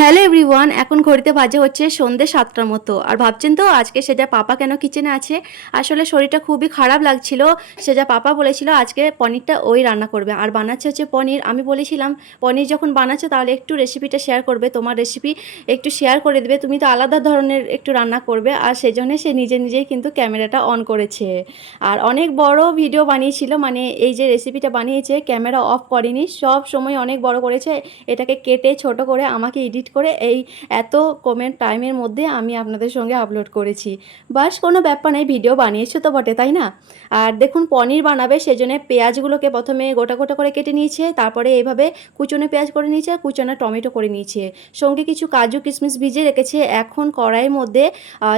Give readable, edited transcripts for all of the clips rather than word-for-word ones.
Hello everyone, এখন ঘড়িতে বাজে হচ্ছে সন্ধ্যে 7টার মতো। আর ভাবছেন তো আজকে সেজা পাপা কেন কিচেনে আছে? আসলে শরীরটা খুবই খারাপ লাগছিল। সেজা পাপা বলেছিল আজকে পনিরটা ওই রান্না করবে, আর বানাচ্ছে হচ্ছে পনির। আমি বলেছিলাম পনির যখন বানাচ্ছে তাহলে একটু রেসিপিটা শেয়ার করবে, তোমার রেসিপি একটু শেয়ার করে দেবে, তুমি তো আলাদা ধরনের একটু রান্না করবে। আর সেজন্য সে নিজে নিজেই কিন্তু ক্যামেরাটা অন করেছে, আর অনেক বড় ভিডিও বানিয়েছিল। মানে এই যে রেসিপিটা বানিয়েছে ক্যামেরা অফ করেনি, সব সময় অনেক বড় করেছে। এটাকে কেটে ছোট করে আমাকে এডিট করে এই এত কমেন্ট টাইমের মধ্যে আমি আপনাদের সঙ্গে আপলোড করেছি। বাস কোনো ব্যাপার নেই, ভিডিও বানিয়েছো তো বটে, তাই না? আর দেখুন পনির বানাবে সেজন্য পেঁয়াজগুলোকে প্রথমে গোটা গোটা করে কেটে নিয়েছে, তারপরে এইভাবে কুচনো পেঁয়াজ করে নিয়েছে, কুচনো টমেটো করে নিয়েছে, সঙ্গে কিছু কাজু কিশমিশ ভিজে রেখেছে। এখন কড়াইয়ের মধ্যে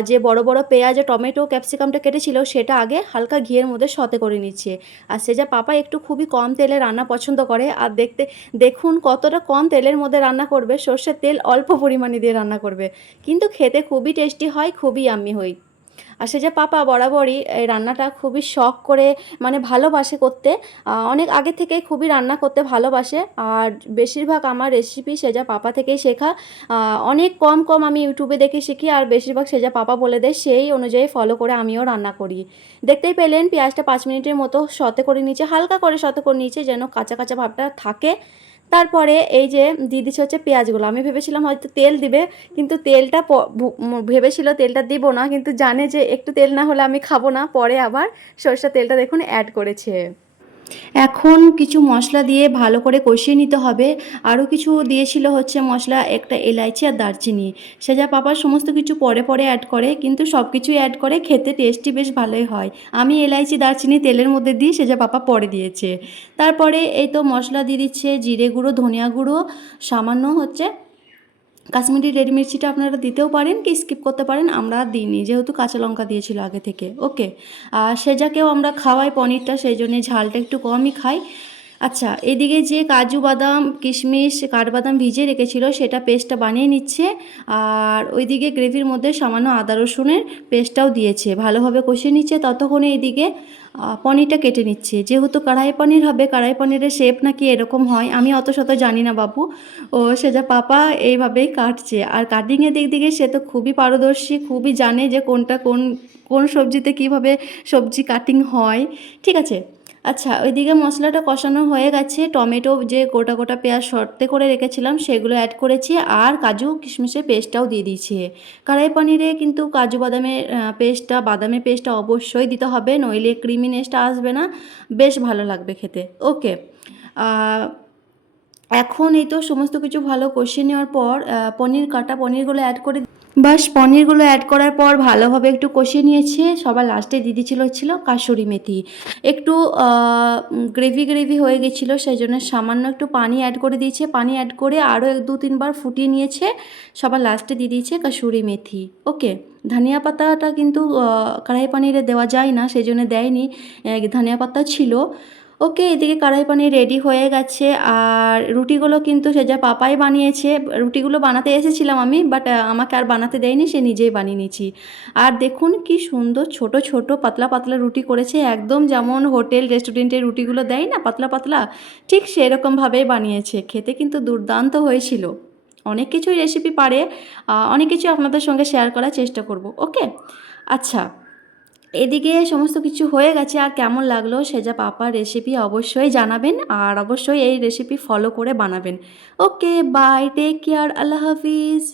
যে বড় বড় পেঁয়াজ টমেটো ক্যাপসিকামটা কেটেছিল সেটা আগে হালকা ঘিয়ের মধ্যে সতে করে নিচ্ছে। আর সেজা পাপা একটু খুবই কম তেলে রান্না পছন্দ করে। আর দেখুন কতটা কম তেলের মধ্যে রান্না করবে, সর্ষের তেল অল্প পরিমাণে দিয়ে রান্না করবে, কিন্তু খেতে খুবই টেস্টি হয়, খুবই ইয়াম্মি হয়। আর সে যে পাপা বরাবরই এই রান্নাটা খুবই শখ করে মানে ভালোবাসে করতে, অনেক আগে থেকে খুবই রান্না করতে ভালোবাসে। আর বেশিরভাগ আমার রেসিপি সেজা পাপা থেকেই শেখা। অনেক কম কম আমি ইউটিউবে দেখে শিখি, আর বেশিরভাগ সেজা পাপা বলে দেয়, সেই অনুযায়ী ফলো করে আমিও রান্না করি। দেখতেই পেলেন পেঁয়াজটা 5 মিনিটের মতো সতে করে নিয়েছে, হালকা করে সতে করে নিয়েছে যেন কাঁচা কাঁচা ভাবটা থাকে। তারপরে এই যে দিয়ে দিচ্ছে হচ্ছে পেঁয়াজগুলো। আমি ভেবেছিলাম হয়তো তেল দিবে, কিন্তু তেলটা ভেবেছিল তেলটা দিব না, কিন্তু জানে যে একটু তেল না হলে আমি খাবো না। পরে আবার সরষের তেলটা দেখুন অ্যাড করেছে। এখন কিছু মশলা দিয়ে ভালো করে কষিয়ে নিতে হবে। আরও কিছু দিয়েছিল হচ্ছে মশলা, একটা এলাইচি আর দারচিনি। সেজা পাপা সমস্ত কিছু পরে পরে অ্যাড করে, কিন্তু সব কিছুই অ্যাড করে, খেতে টেস্টি বেশ ভালোই হয়। আমি এলাইচি দারচিনি তেলের মধ্যে দিই, সেজা পাপা পরে দিয়েছে। তারপরে এই তো মশলা দিয়ে দিচ্ছে জিরে গুঁড়ো, ধনিয়া গুঁড়ো, সামান্য হচ্ছে কাশ্মীরি রেড মির্চিটা আপনারা দিতেও পারেন কি স্কিপ করতে পারেন, আমরা দিইনি যেহেতু কাঁচা লঙ্কা দিয়েছিল আগে থেকে। ওকে, আর সেজাকেও আমরা খাওয়াই পনিরটা, সেই জন্যে ঝালটা একটু কমই খাই। আচ্ছা, এদিকে যে কাজু বাদাম কিশমিশ কাঠবাদাম ভিজিয়ে রেখেছিল সেটা পেস্টটা বানিয়ে নিচ্ছে। আর ওইদিকে গ্রেভির মধ্যে সামান্য আদা রসুনের পেস্টটাও দিয়েছে, ভালোভাবে কষিয়ে নিচ্ছে। ততক্ষণে এইদিকে পনিরটা কেটে নিচ্ছে। যেহেতু কড়াই পনির হবে, কড়াই পনিরের শেপ নাকি এরকম হয়, আমি অত শত জানি না বাবু। ও সেজা পাপা এইভাবেই কাটছে, আর কাটিংয়ের দিক দিকে সে তো খুবই পারদর্শী, খুবই জানে যে কোনটা কোন কোন সবজিতে কিভাবে সবজি কাটিং হয়। ঠিক আছে। আচ্ছা, ওইদিকে মশলাটা কষানো হয়ে গেছে, টমেটো যে গোটা গোটা পেঁয়াজ শর্তে করে রেখেছিলাম সেগুলো অ্যাড করেছি, আর কাজু কিশমিশের পেস্টটাও দিয়ে দিয়েছি। কড়াই পনিরে কিন্তু কাজু বাদামের পেস্টটা, বাদামের পেস্টটা অবশ্যই দিতে হবে, নইলে ক্রিমিনেসটা আসবে না, বেশ ভালো লাগবে খেতে। ওকে, এখন এই তো সমস্ত কিছু ভালো কষিয়ে নেওয়ার পর কাটা পনিরগুলো অ্যাড করে বাস পনিরগুলো অ্যাড করার পর ভালোভাবে একটু কষিয়ে নিয়েছে। সবার লাস্টে দিদি ছিল কাসুরি মেথি। একটু গ্রেভি গ্রেভি হয়ে গেছিলো, সেই জন্য সামান্য একটু পানি অ্যাড করে দিয়েছে, পানি অ্যাড করে আরও 2-3 বার ফুটিয়ে নিয়েছে। সবার লাস্টে দিয়ে দিয়েছে কাসুরি মেথি। ওকে, ধনিয়া পাতাটা কিন্তু কড়াই পনিরে দেওয়া যায় না, সেই জন্য দেয়নি, ধনিয়া পাতা ছিল। ওকে, এদিকে কড়াই পনির রেডি হয়ে গেছে। আর রুটিগুলো কিন্তু সেজা পাপাই বানিয়েছে। রুটিগুলো বানাতে এসেছিলাম আমি, বাট আমাকে আর বানাতে দেয়নি, সে নিজেই বানিয়ে নিয়েছি। আর দেখুন কি সুন্দর ছোট ছোট পাতলা পাতলা রুটি করেছে, একদম যেমন হোটেল রেস্টুরেন্টের রুটিগুলো দেয় না পাতলা পাতলা, ঠিক সেরকমভাবেই বানিয়েছে। খেতে কিন্তু দুর্দান্ত হয়েছিল। অনেক কিছুই রেসিপি পারে, অনেক কিছু আপনাদের সঙ্গে শেয়ার করার চেষ্টা করব। ওকে, আচ্ছা, এদিকে সমস্ত কিছু হয়ে গেছে। আর কেমন লাগলো সেজা পাপার রেসিপি অবশ্যই জানাবেন, আর অবশ্যই এই রেসিপি ফলো করে বানাবেন। ওকে, বাই, টেক কেয়ার, আল্লাহ হাফিজ।